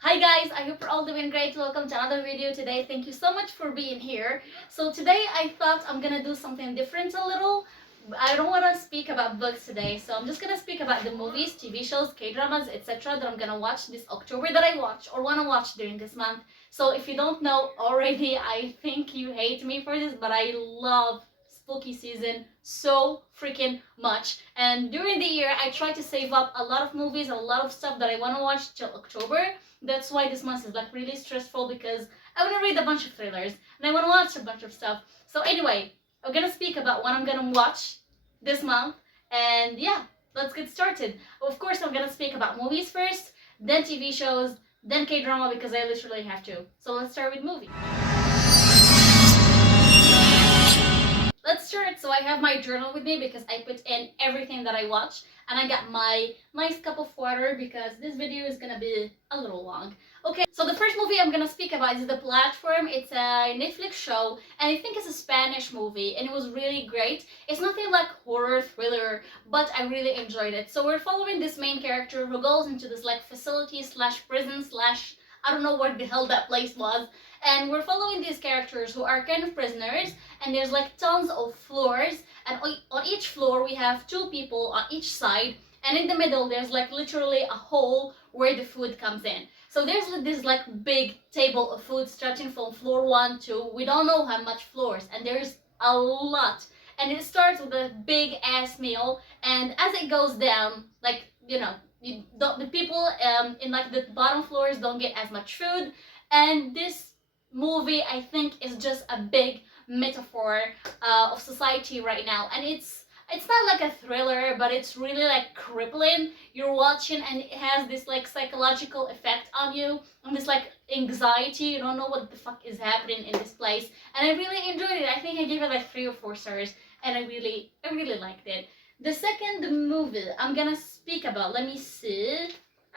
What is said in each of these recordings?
Hi guys, I hope you're all doing great. Welcome to another video today. Thank you so much for being here. So today I thought I'm gonna do something different a little. I don't want to speak about books today, so I'm just gonna speak about the movies, TV shows, K-dramas, etc. that I'm gonna watch this October, that I watch or wanna watch during this month. So if you don't know already, I think you hate me for this, but I love spooky season so freaking much. And during the year, I try to save up a lot of movies, a lot of stuff that I want to watch till October. That's why this month is like really stressful, because I want to read a bunch of thrillers and I want to watch a bunch of stuff. So anyway, I'm gonna speak about what I'm gonna watch this month, and yeah, let's get started. Of course, I'm gonna speak about movies first, then TV shows, then K-drama, because I literally have to. So let's start with movies. Let's start. So I have my journal with me because I put in everything that I watch, and I got my nice cup of water because this video is gonna be a little long. Okay, so the first movie I'm gonna speak about is The Platform. It's a Netflix show, and I think it's a Spanish movie, and it was really great. It's nothing like horror thriller, but I really enjoyed it. So we're following this main character who goes into this like facility slash prison slash I don't know what the hell that place was. And we're following these characters who are kind of prisoners, and there's like tons of floors, and on each floor we have two people on each side, and in the middle there's like literally a hole where the food comes in. So there's like this like big table of food stretching from floor 1 to we don't know how much floors, and there's a lot. And it starts with a big ass meal, and as it goes down, like the people in like the bottom floors don't get as much food. And this movie, I think, is just a big metaphor of society right now, and it's not like a thriller, but it's really like crippling. You're watching and it has this like psychological effect on you, and this like anxiety. You don't know what the fuck is happening in this place, and I really enjoyed it. I think I gave it like 3 or 4 stars, and I really liked it. The second movie I'm gonna speak about, let me see.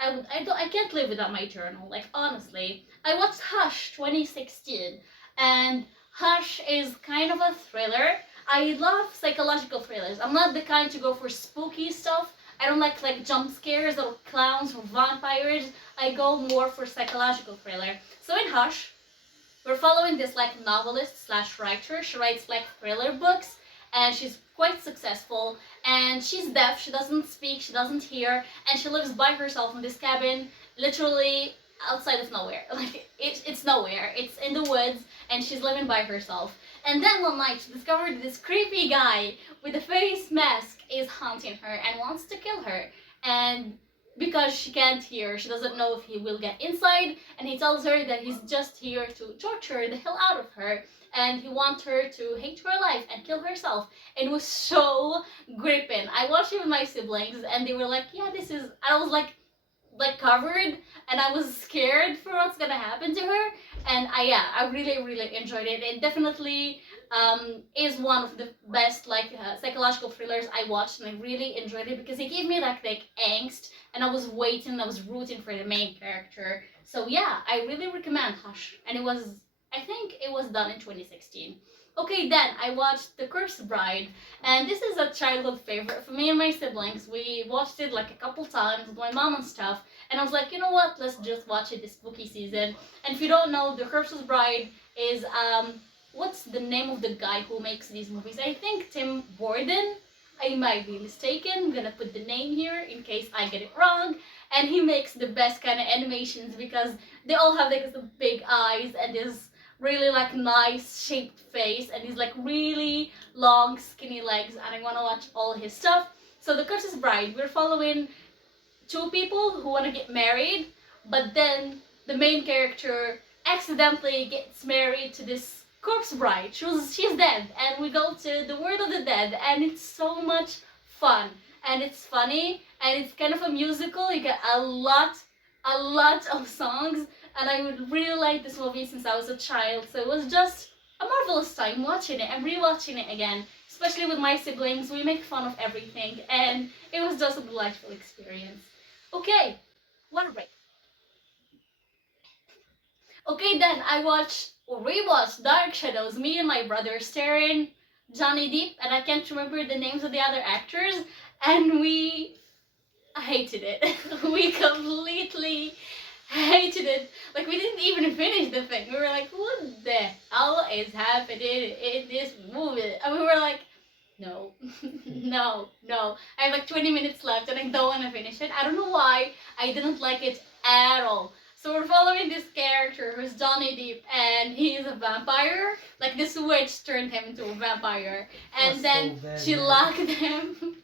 I can't live without my journal. Like honestly, I watched Hush 2016, and Hush is kind of a thriller. I love psychological thrillers. I'm not the kind to go for spooky stuff. I don't like jump scares or clowns or vampires. I go more for psychological thriller. So in Hush, we're following this like novelist slash writer. She writes like thriller books, and she's quite successful, and she's deaf. She doesn't speak, she doesn't hear, and she lives by herself in this cabin, literally outside of nowhere. Like it's nowhere, it's in the woods, and she's living by herself. And then one night she discovered this creepy guy with a face mask is haunting her and wants to kill her. And because she can't hear, she doesn't know if he will get inside, and he tells her that he's just here to torture the hell out of her, and he wants her to hate her life and kill herself. And it was so gripping. I watched it with my siblings, and they were like, yeah, this is, I was like covered, and I was scared for what's gonna happen to her. And I really enjoyed it. It definitely is one of the best like psychological thrillers I watched, and I really enjoyed it because it gave me like angst, and I was waiting, I was rooting for the main character. So yeah, I really recommend Hush, and I think it was done in 2016. Okay, then I watched The Cursed Bride, and this is a childhood favorite for me and my siblings. We watched it like a couple times with my mom and stuff, and I was like, you know what, let's just watch it this spooky season. And if you don't know, The Cursed Bride is what's the name of the guy who makes these movies? I think Tim Burton. I might be mistaken. I'm gonna put the name here in case I get it wrong. And he makes the best kind of animations because they all have like some big eyes and this really like nice shaped face, and he's like really long skinny legs, and I want to watch all his stuff. So The Cursed Bride, we're following two people who want to get married, but then the main character accidentally gets married to this corpse bride. She's dead, and we go to the world of the dead, and it's so much fun, and it's funny, and it's kind of a musical. You get a lot of songs, and I would really like this movie since I was a child. So it was just a marvelous time watching it and rewatching it again, especially with my siblings. We make fun of everything, and it was just a delightful experience. Okay, one break. Okay, then I watched or rewatched Dark Shadows. Me and my brother staring Johnny Depp, and I can't remember the names of the other actors, and we hated it. We completely hated it. Like, we didn't even finish the thing. We were like, what the hell is happening in this movie? And we were like, no, no. I have like 20 minutes left and I don't want to finish it. I don't know why. I didn't like it at all. So we're following this character who's Johnny Depp, and he is a vampire. Like, this witch turned him into a vampire, and then she locked him.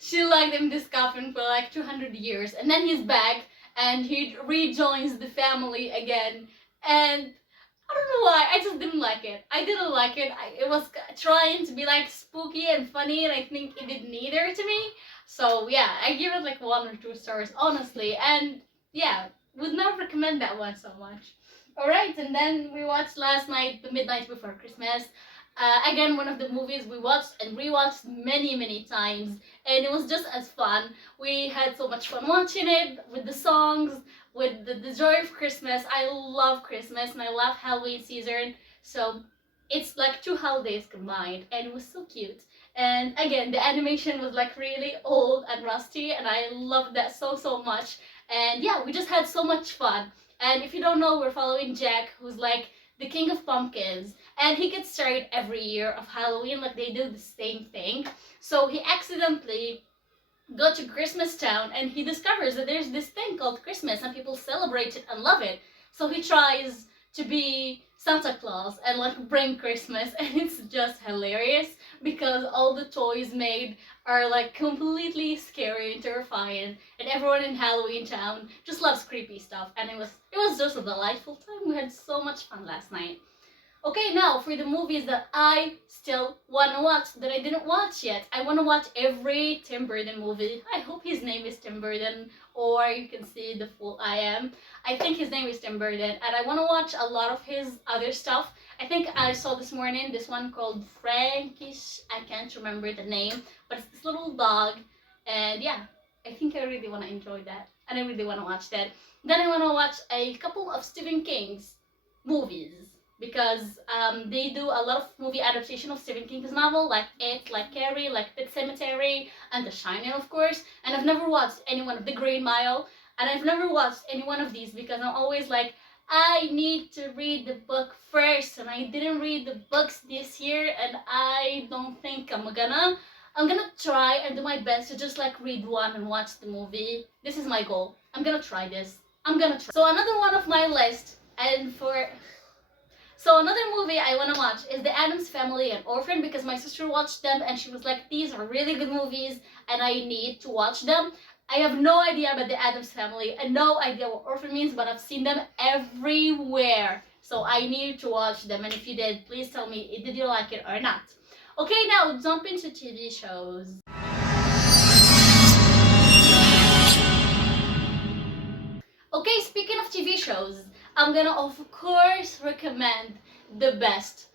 She locked him in this coffin for like 200 years, and then he's back, and he rejoins the family again. And I don't know why. I just didn't like it. I didn't like it. It was trying to be like spooky and funny, and I think it did neither to me. So yeah, I give it like 1 or 2 stars, honestly. And yeah, would not recommend that one so much. Alright, and then we watched last night The Midnight Before Christmas. Again, one of the movies we watched and rewatched many times, and it was just as fun. We had so much fun watching it, with the songs, with the joy of Christmas. I love Christmas and I love Halloween season, so it's like 2 holidays combined, and it was so cute. And again, the animation was like really old and rusty, and I loved that so much. And yeah, we just had so much fun. And if you don't know, we're following Jack, who's like the king of pumpkins, and he gets started every year of Halloween. Like, they do the same thing. So he accidentally go to Christmas Town, and he discovers that there's this thing called Christmas and people celebrate it and love it. So he tries to be Santa Claus and like bring Christmas, and it's just hilarious because all the toys made are like completely scary and terrifying, and everyone in Halloween Town just loves creepy stuff, and it was just a delightful time. We had so much fun last night. Okay, now for the movies that I still want to watch that I didn't watch yet. I want to watch every Tim Burton movie. I hope his name is Tim Burton, or you can see the full I am. I think his name is Tim Burton, and I want to watch a lot of his other stuff. I think I saw this morning this one called Frankish. I can't remember the name, but it's this little dog, and yeah, I think I really want to enjoy that, and I really want to watch that. Then I want to watch a couple of Stephen King's movies, because they do a lot of movie adaptation of Stephen King's novel, like It, like Carrie, like Pet Sematary, and The Shining, of course. And I've never watched any one of The Green Mile, and I've never watched any one of these because I'm always like, I need to read the book first, and I didn't read the books this year, and I don't think I'm gonna try and do my best to just like read one and watch the movie. This is my goal. I'm gonna try this. I'm gonna try. So another one of my list, so another movie I want to watch is The Addams Family and Orphan, because my sister watched them and she was like, these are really good movies and I need to watch them. I have no idea about The Addams Family and no idea what Orphan means, but I've seen them everywhere. So I need to watch them, and if you did, please tell me, did you like it or not? Okay, now jump into TV shows. Okay, speaking of TV shows, I'm gonna of course recommend the best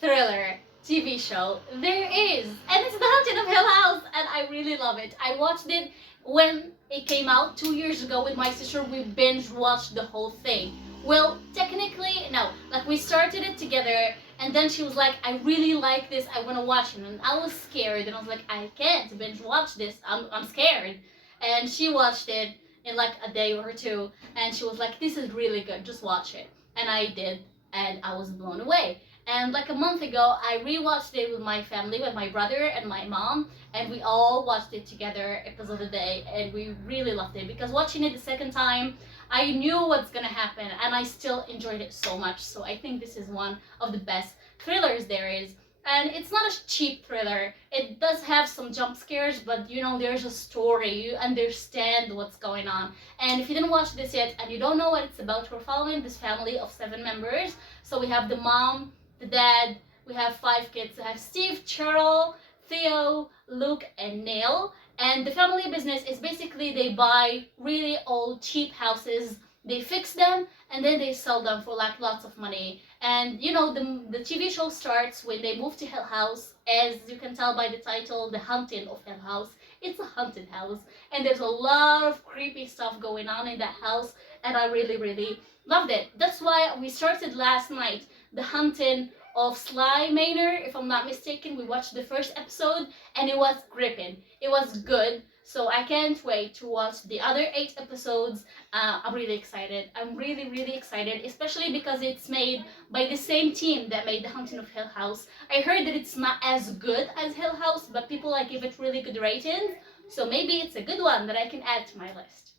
thriller TV show there is, and it's The Haunting of Hill House, and I really love it. I watched it when it came out 2 years ago with my sister. We binge watched the whole thing. Well, technically, no, like we started it together, and then she was like, I really like this, I want to watch it, and I was scared, and I was like, I can't binge watch this, I'm scared. And she watched it in like a day or 2, and she was like, this is really good, just watch it. And I did, and I was blown away. And like a month ago, I rewatched it with my family, with my brother and my mom, and we all watched it together, episode a day, and we really loved it, because watching it the second time, I knew what's gonna happen, and I still enjoyed it so much. So I think this is one of the best thrillers there is. And it's not a cheap thriller. It does have some jump scares, but you know, there's a story. You understand what's going on. And if you didn't watch this yet and you don't know what it's about, we're following this family of 7 members. So we have the mom, the dad, we have 5 kids. We have Steve, Cheryl, Theo, Luke, and Neil. And the family business is basically they buy really old, cheap houses, they fix them, and then they sell them for like lots of money. And you know, the TV show starts when they move to Hill House. As you can tell by the title, The Haunting of Hill House. It's a haunted house, and there's a lot of creepy stuff going on in that house, and I really loved it. That's why we started last night The Haunting of Sly Manor, if I'm not mistaken. We watched the first episode, and it was gripping. It was good. So I can't wait to watch the other 8 episodes. I'm really excited. I'm really, really excited, especially because it's made by the same team that made The Haunting of Hill House. I heard that it's not as good as Hill House, but people like give it really good ratings. So maybe it's a good one that I can add to my list.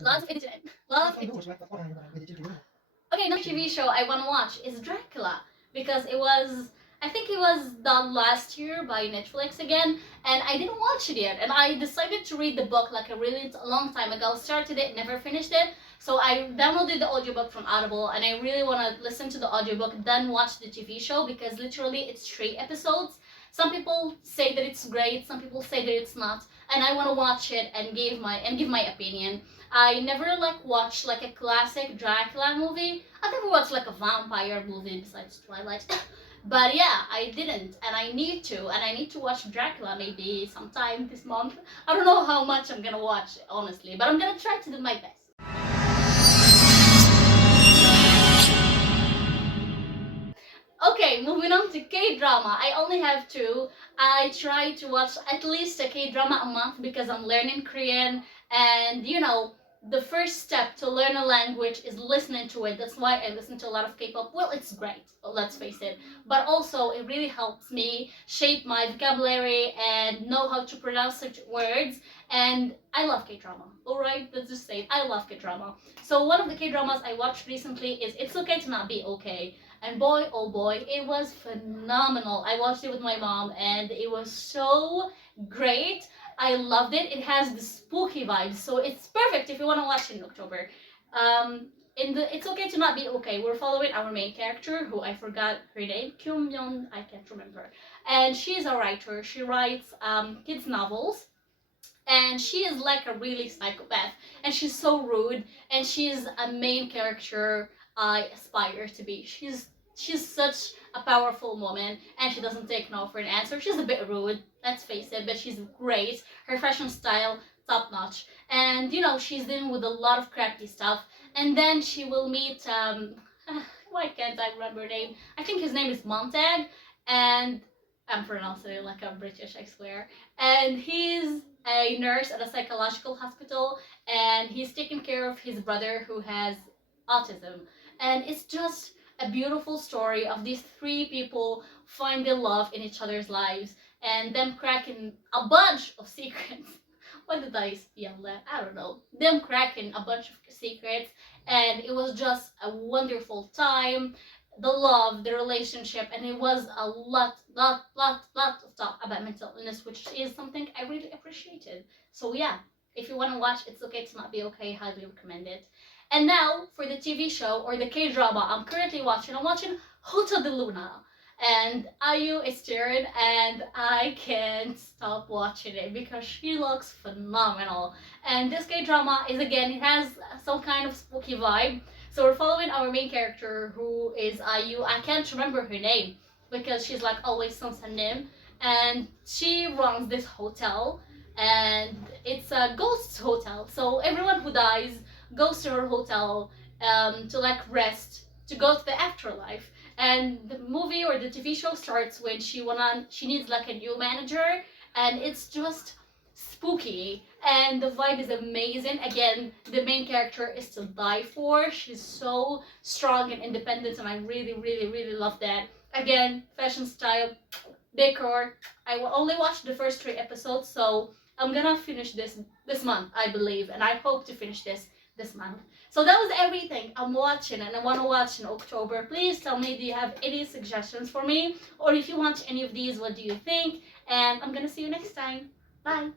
Lots of internet. Lots of internet. Okay, another TV show I want to watch is Dracula because I think it was done last year by Netflix again, and I didn't watch it yet. And I decided to read the book like a really long time ago. Started it, never finished it. So I downloaded the audiobook from Audible, and I really want to listen to the audiobook, then watch the TV show because literally it's 3 episodes. Some people say that it's great, some people say that it's not, and I want to watch it and give my opinion. I never like watched like a classic Dracula movie. I never watched like a vampire movie besides Twilight. But yeah, I didn't, and I need to, and I need to watch Dracula maybe sometime this month. I don't know how much I'm gonna watch, honestly, but I'm gonna try to do my best. Okay, moving on to K-drama. I only have 2. I try to watch at least a K-drama a month because I'm learning Korean, and the first step to learn a language is listening to it. That's why I listen to a lot of K-pop. Well, it's great, let's face it. But also, it really helps me shape my vocabulary and know how to pronounce such words. And I love K-drama. Alright, let's just say it. I love K-drama. So one of the K-dramas I watched recently is It's Okay to Not Be Okay. And boy, oh boy, it was phenomenal. I watched it with my mom and it was so great. I loved it. It has the spooky vibes, so it's perfect if you want to watch it in October. It's Okay to Not Be Okay, we're following our main character, who I forgot her name, Kyung Yeon, I can't remember. And she's a writer. She writes kids novels. And she is like a really psychopath, and she's so rude, and she's a main character I aspire to be. She's such a powerful woman, and she doesn't take no for an answer. She's a bit rude, let's face it, but she's great. Her fashion style, top notch. And she's dealing with a lot of crappy stuff. And then she will meet why can't I remember her name? I think his name is Montag, and I'm pronouncing it like I'm British, I swear. And he's a nurse at a psychological hospital, and he's taking care of his brother who has autism. And it's just a beautiful story of these 3 people finding love in each other's lives and them cracking a bunch of secrets. What did I yell at? I don't know. Them cracking a bunch of secrets, and it was just a wonderful time. The love, the relationship, and it was a lot of talk about mental illness, which is something I really appreciated. So yeah, if you want to watch It's Okay to Not Be Okay, highly recommend it. And now for the TV show or the K-drama I'm currently watching. I'm watching Hotel de Luna, and Ayu is steering, and I can't stop watching it because she looks phenomenal. And this K-drama is, again, it has some kind of spooky vibe. So we're following our main character, who is Ayu. I can't remember her name because she's like always some name, and she runs this hotel, and it's a ghost hotel. So everyone who dies goes to her hotel to like rest, to go to the afterlife. And the movie or the TV show starts when she needs like a new manager, and it's just spooky, and the vibe is amazing. Again, the main character is to die for. She's so strong and independent, and I really love that. Again, fashion style, decor. I will only watch the first 3 episodes, so I'm gonna finish this month, I believe, and I hope to finish this month. So that was everything I'm watching and I want to watch in October. Please tell me, do you have any suggestions for me? Or if you watch any of these, what do you think? And I'm gonna see you next time. Bye!